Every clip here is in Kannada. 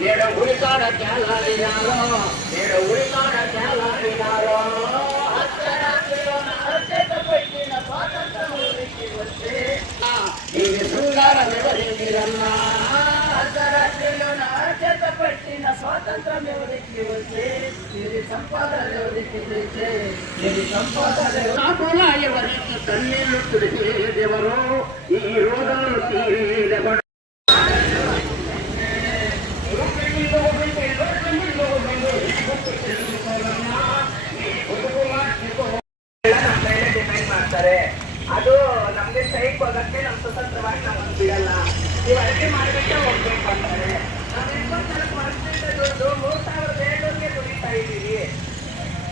నేడు ఉరికాడ చాలాడినారో నేడు ఉరికాడ చాలాడినారో స్వాతంత్రం ఇది శృంగారం ఎవరిందిరన్నా అర్ధరాత్రిలోన అరచేత పెట్టిన స్వాతంత్రం ఎవరికి వచ్చే ఇది సంపాదన ఎవరికి తెచ్చే ఇది సంపాదన ఎవరికి కన్నీళ్ళు తుడిచేదెవరో ఈ రోగాలు ಸ್ಟ್ರೈಕ್ ಹೋಗಕ್ಕೆ ನಮ್ ಸ್ವತಂತ್ರವಾಗಿ ನಮ್ಮನ್ನು ಬಿಡಲ್ಲ ನೀವು ಅಡುಗೆ ಮಾಡ್ಬಿಟ್ಟೆ ಹೋಗ್ಬೇಕು ಅಂತಾರೆ. ನಾವು ಇಪ್ಪತ್ನಾಲ್ಕು ವರ್ಷದಿಂದ ದುಡ್ಡು ಮೂರು ಸಾವಿರದ ಏಳ್ನೂರಿಗೆ ದುಡಿತಾ ಇದ್ದೀವಿ.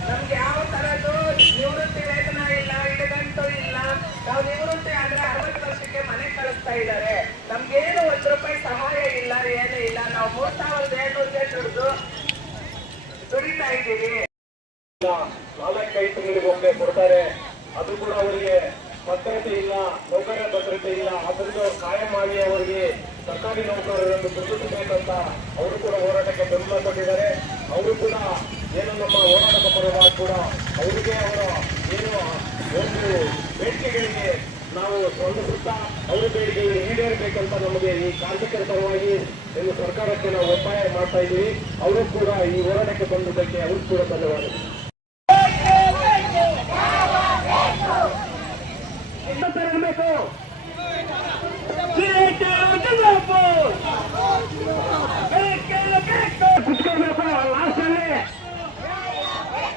ನಮ್ಗೆ ಯಾವ ತರದ್ದು ನಿವೃತ್ತಿ ವೇತನ ಇಲ್ಲ ಇಡಗಂಟು ಇಲ್ಲ. ನಾವು ನಿವೃತ್ತಿ ಆದ್ರೆ ಅರವತ್ತು ವರ್ಷಕ್ಕೆ ಮನೆ ಕಳಿಸ್ತಾ ಇದ್ದಾರೆ. ನಮ್ಗೇನು ಒಂದ್ ರೂಪಾಯಿ ಸಹಾಯ ಇಲ್ಲ, ಏನೂ ಇಲ್ಲ. ನಾವು ಮೂರ್ ಸಾವಿರದ ಏಳ್ನೂರಿಗೆ ದುಡ್ದು ದುಡಿತಾ ಇದ್ದೀವಿ. ನಾಲ್ಕೈದು ತಿಂಗಳಿಗೆ ಒಮ್ಮೆ ಕೊಡ್ತಾರೆ. ಅದು ಕೂಡ ಅವರಿಗೆ ಭದ್ರತೆ ಇಲ್ಲ, ನೌಕರರ ಭದ್ರತೆ ಇಲ್ಲ ಅದರಿಂದ ಅವ್ರು ಕಾಯಂ ಮಾಡಿ ಅವರಿಗೆ ಸರ್ಕಾರಿ ನೌಕರರನ್ನು ಗುರುತಿಸಬೇಕಂತ ಅವರು ಕೂಡ ಹೋರಾಟಕ್ಕೆ ಬೆಂಬಲ ಕೊಟ್ಟಿದ್ದಾರೆ. ಅವರು ಕೂಡ ಏನು ನಮ್ಮ ಹೋರಾಟದ ಪರವಾಗಿ ಕೂಡ ಅವರಿಗೆ ಅವರ ಏನು ಒಂದು ಬೇಡಿಕೆಗಳಿಗೆ ನಾವು ಸ್ಪಂದಿಸುತ್ತಾ ಅವರ ಬೇಡಿಕೆ ಈಡೇರಬೇಕಂತ ನಮಗೆ ಈ ಕಾರ್ಮಿಕರ ಪರವಾಗಿ ಸರ್ಕಾರಕ್ಕೆ ನಾವು ಒತ್ತಾಯ ಮಾಡ್ತಾ ಇದ್ದೀವಿ. ಅವರು ಕೂಡ ಈ ಹೋರಾಟಕ್ಕೆ ಬಂದಿದ್ದಕ್ಕೆ ಅವರು ಕೂಡ ಧನ್ಯವಾದಗಳು. ಕುತ್ಕೋಬೇಕು ಲಾಸ್ಟ್ ಅಲ್ಲಿ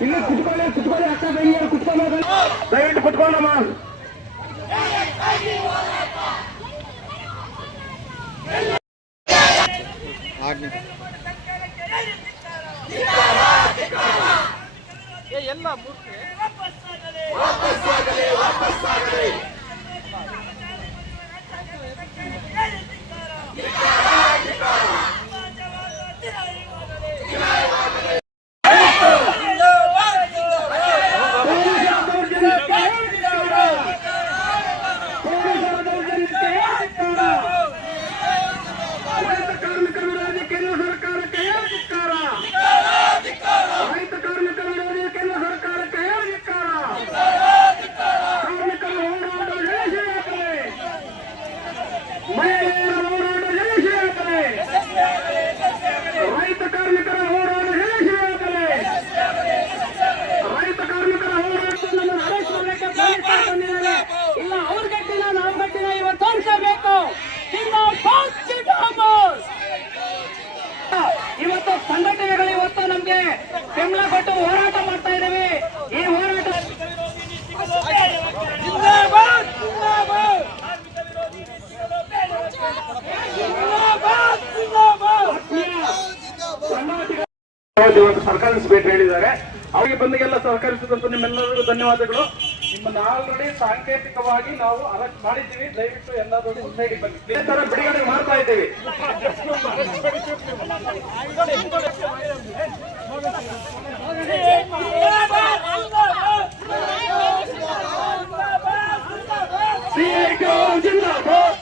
ಇಲ್ಲಿ ಕುತ್ಕೊಳ್ಳಿ ಕುತ್ಕೊಳ್ಳಿ ಅಕ್ಕ ಬೆಂಗಳೂರು ಕುತ್ಕೋಬೇಕು ದಯವಿಟ್ಟು ಕುತ್ಕೊಳ್ಳಮ್ಮ ರೈತ ಇವತ್ತು ಸರ್ಕಾರಿಸಬೇಕು ಹೇಳಿದ್ದಾರೆ. ಅವರಿಗೆ ಬಂದಾಗೆಲ್ಲ ಸಹಕರಿಸಿದಂತ ನಿಮ್ಮೆಲ್ಲರಿಗೂ ಧನ್ಯವಾದಗಳು. ನಿಮ್ಮನ್ನ ಆಲ್ರೆಡಿ ಸಾಂಕೇತಿಕವಾಗಿ ನಾವು ಅರೆಸ್ಟ್ ಮಾಡಿದ್ದೀವಿ. ದಯವಿಟ್ಟು ಎಲ್ಲರೂ ಸೊಸೈಟಿ ಬನ್ನಿ. ಇದೇ ತರ ಬಿಡುಗಡೆ ಮಾಡ್ತಾ ಇದ್ದೀವಿ. ಜಿಂದಾಬಾದ್.